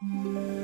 Música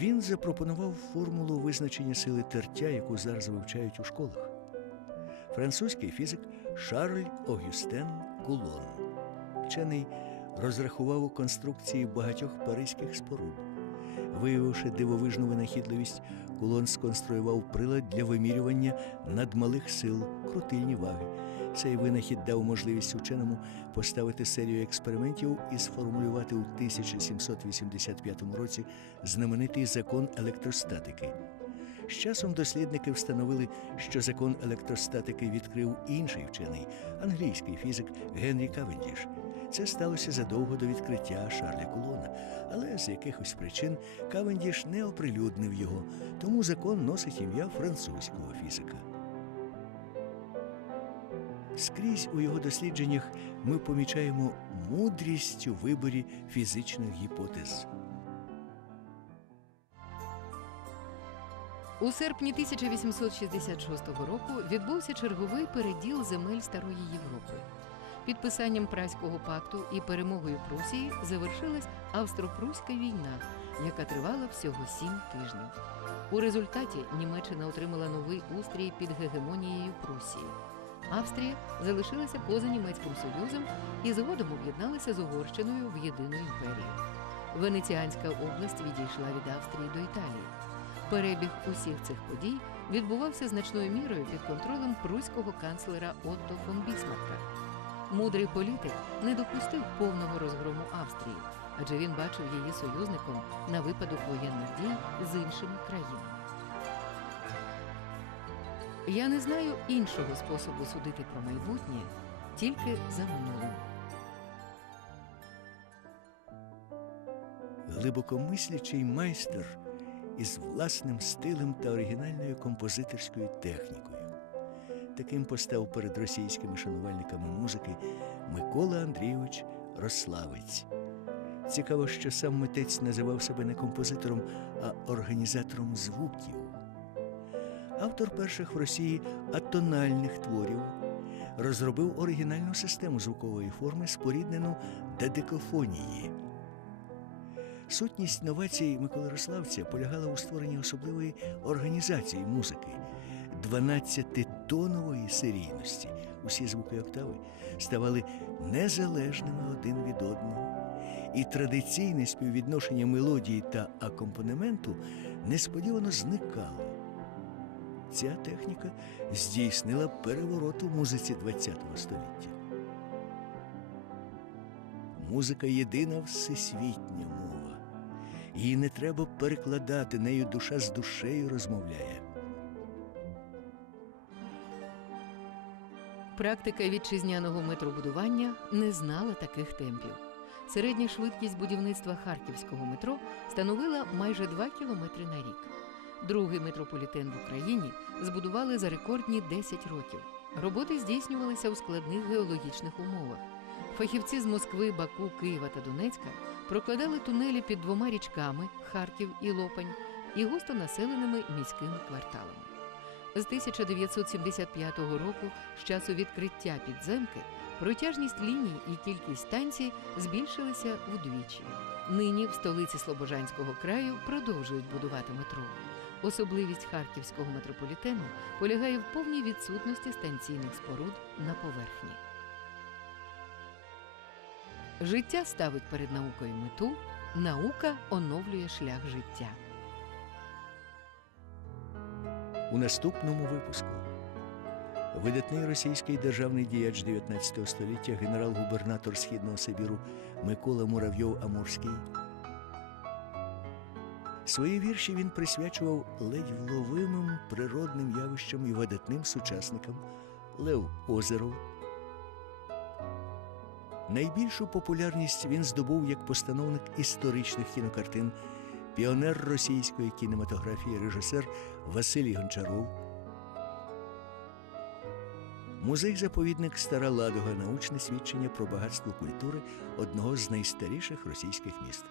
Він запропонував формулу визначення сили тертя, яку зараз вивчають у школах. Французький фізик Шарль Огюстен Кулон. Вчений розрахував у конструкції багатьох паризьких споруд. Виявивши дивовижну винахідливість, Кулон сконструював прилад для вимірювання надмалих сил, крутильні ваги. Цей винахід дав можливість ученому поставити серію експериментів і сформулювати у 1785 році знаменитий закон електростатики. З часом дослідники встановили, що закон електростатики відкрив інший вчений, англійський фізик Генрі Кавендіш. Це сталося задовго до відкриття Шарля Кулона, але з якихось причин Кавендіш не оприлюднив його, тому закон носить ім'я французького фізика. Скрізь у його дослідженнях ми помічаємо мудрість у виборі фізичних гіпотез. У серпні 1866 року відбувся черговий переділ земель Старої Європи. Підписанням Празького пакту і перемогою Прусії завершилась Австро-Пруська війна, яка тривала всього сім тижнів. У результаті Німеччина отримала новий устрій під гегемонією Прусії. Австрія залишилася поза Німецьким Союзом і згодом об'єдналася з Угорщиною в єдину імперію. Венеціанська область відійшла від Австрії до Італії. Перебіг усіх цих подій відбувався значною мірою під контролем пруського канцлера Отто фон Бісмарка. Мудрий політик не допустив повного розгрому Австрії, адже він бачив її союзником на випадок воєнних дій з іншими країнами. Я не знаю іншого способу судити про майбутнє тільки за минулим. Глибокомислячий майстер із власним стилем та оригінальною композиторською технікою. Таким постав перед російськими шанувальниками музики Микола Андрійович Рославець. Цікаво, що сам митець називав себе не композитором, а організатором звуків. Автор перших в Росії атональних творів розробив оригінальну систему звукової форми, споріднену дедекофонії. Сутність новацій Миколи Рославця полягала у створенні особливої організації музики 12-тонової серійності. Усі звуки октави ставали незалежними один від одного, і традиційне співвідношення мелодії та акомпанементу несподівано зникало. Ця техніка здійснила переворот у музиці ХХ століття. Музика єдина всесвітня мова. Її не треба перекладати, нею душа з душею розмовляє. Практика вітчизняного метробудування не знала таких темпів. Середня швидкість будівництва харківського метро становила майже 2 кілометри на рік. Другий метрополітен в Україні збудували за рекордні 10 років. Роботи здійснювалися у складних геологічних умовах. Фахівці з Москви, Баку, Києва та Донецька прокладали тунелі під двома річками Харків і Лопань і густо населеними міськими кварталами. З 1975 року, з часу відкриття підземки, протяжність ліній і кількість станцій збільшилися вдвічі. Нині в столиці Слобожанського краю продовжують будувати метро. Особливість харківського метрополітену полягає в повній відсутності станційних споруд на поверхні. Життя ставить перед наукою мету, наука оновлює шлях життя. У наступному випуску видатний російський державний діяч 19 століття, генерал-губернатор Східного Сибіру Микола Муравйов Амурський. Свої вірші він присвячував ледь вловимим природним явищам і видатним сучасникам Лев Озеров. Найбільшу популярність він здобув як постановник історичних кінокартин піонер російської кінематографії, режисер Василій Гончаров. Музей-заповідник Стара Ладога научне свідчення про багатство культури одного з найстаріших російських міст.